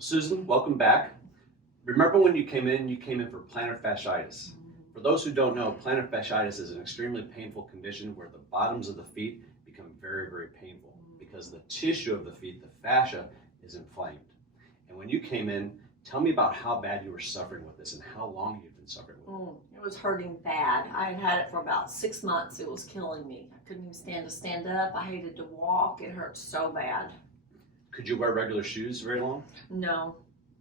Susan, welcome back. Remember when you came in for plantar fasciitis. For those who don't know, plantar fasciitis is an extremely painful condition where the bottoms of the feet become very, very painful because the tissue of the feet, the fascia, is inflamed. And when you came in, tell me about how bad you were suffering with this and how long you've been suffering with it. It was hurting bad. I had had it for about 6 months. It was killing me. I couldn't even stand up. I hated to walk. It hurt so bad. Could you wear regular shoes very long? No,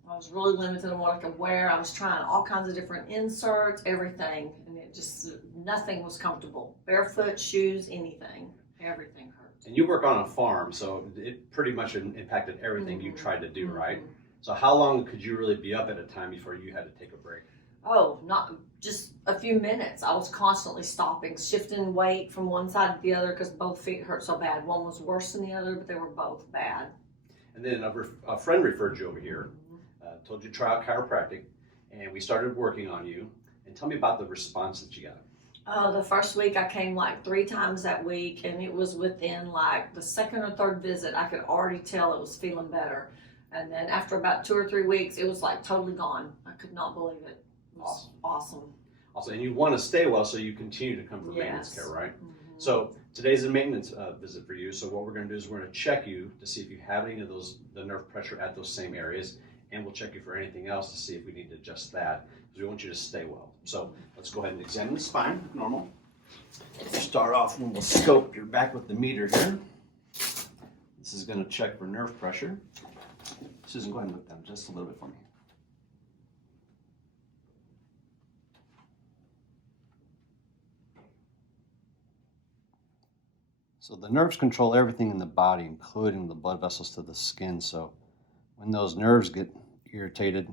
I was really limited on what I could wear. I was trying all kinds of different inserts, everything, and it just, nothing was comfortable. Barefoot, shoes, anything, everything hurt. And you work on a farm, so it pretty much impacted everything you tried to do, right? So how long could you really be up at a time before you had to take a break? Oh, not just a few minutes. I was constantly stopping, shifting weight from one side to the other because both feet hurt so bad. One was worse than the other, but they were both bad. And then a friend referred you over here, told you to try out chiropractic, and we started working on you. And tell me about the response that you got. The first week I came like 3 times that week, and it was within like the second or third visit I could already tell it was feeling better. And then after about 2 or 3 weeks, it was like totally gone. I could not believe it. It was awesome. Also, and you want to stay well, so you continue to come for maintenance care, right? So today's a maintenance visit for you. So what we're going to do is we're going to check you to see if you have any of the nerve pressure at those same areas, and we'll check you for anything else to see if we need to adjust that, because we want you to stay well. So let's go ahead and examine the spine, normal. Start off and we'll scope your back with the meter here. This is going to check for nerve pressure. Susan, go ahead and look down just a little bit for me. So the nerves control everything in the body, including the blood vessels to the skin. So when those nerves get irritated,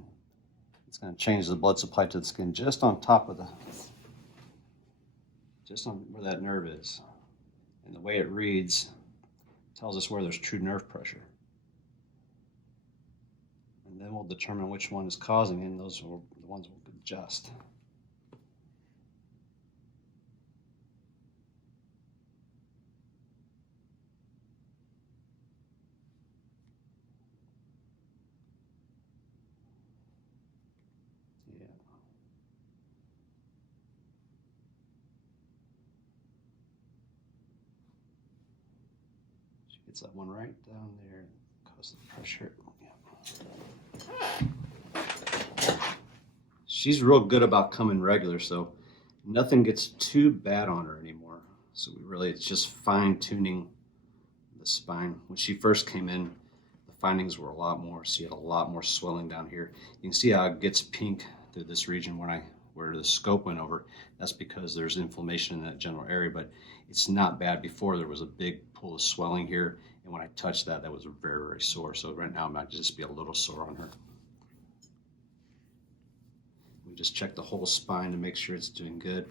it's going to change the blood supply to the skin just on top of just on where that nerve is. And the way it reads tells us where there's true nerve pressure. And then we'll determine which one is causing it, and those are the ones we'll adjust. It's that one right down there, causes the pressure. Yeah. She's real good about coming regular, so nothing gets too bad on her anymore. So it's just fine tuning the spine. When she first came in, the findings were a lot more. She had a lot more swelling down here. You can see how it gets pink through this region where the scope went over. That's because there's inflammation in that general area, but it's not bad. Before there was a big pool of swelling here, and when I touched that was very, very sore. So right now it might just be a little sore on her. We just check the whole spine to make sure it's doing good.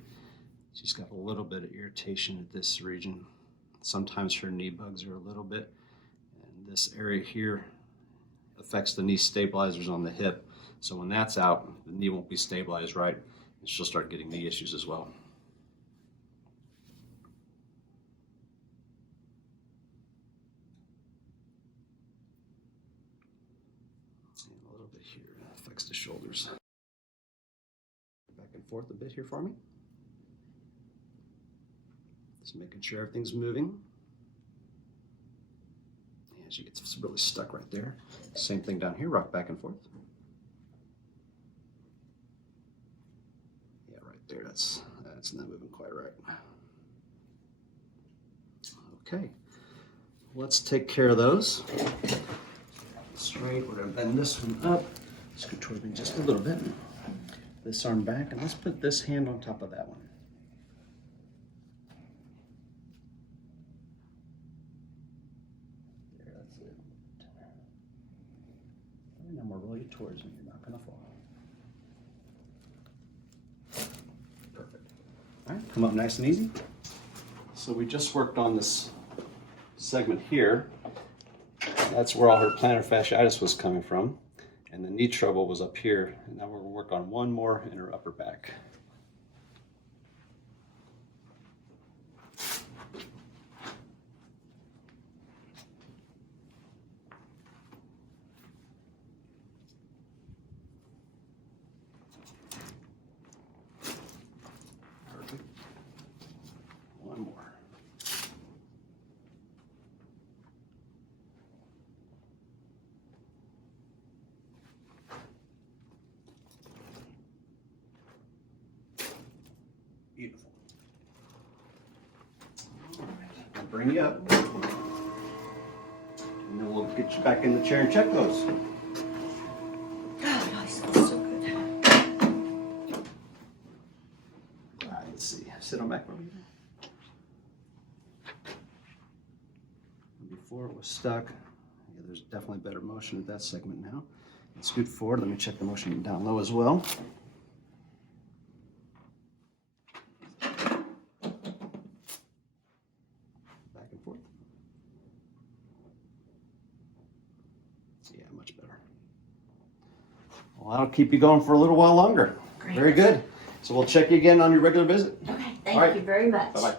She's got a little bit of irritation at this region. Sometimes her knee bugs her a little bit, and this area here affects the knee stabilizers on the hip. So when that's out, the knee won't be stabilized right, and she'll start getting knee issues as well. And a little bit here affects the shoulders. Back and forth a bit here for me. Just making sure everything's moving. And she gets really stuck right there. Same thing down here, rock back and forth. Yeah, right there, that's not moving quite right. Okay, let's take care of those. Straight, we're gonna bend this one up. Scoot towards me just a little bit. This arm back, and let's put this hand on top of that one. There, that's it. And then we'll roll you towards me. You're not gonna fall. Perfect. All right, come up nice and easy. So we just worked on this segment here. That's where all her plantar fasciitis was coming from. And the knee trouble was up here. And now we're going to work on one more in her upper back. bring you up. And then we'll get you back in the chair and check those. Oh, nice. That's so good. All right, let's see. Sit on back. Before it was stuck. Yeah, there's definitely better motion at that segment now. Let's scoot forward. Let me check the motion down low as well. Back and forth. Yeah, much better. Well, that'll keep you going for a little while longer. Great. Very good. So we'll check you again on your regular visit. Okay, All right. thank you very much. Bye-bye.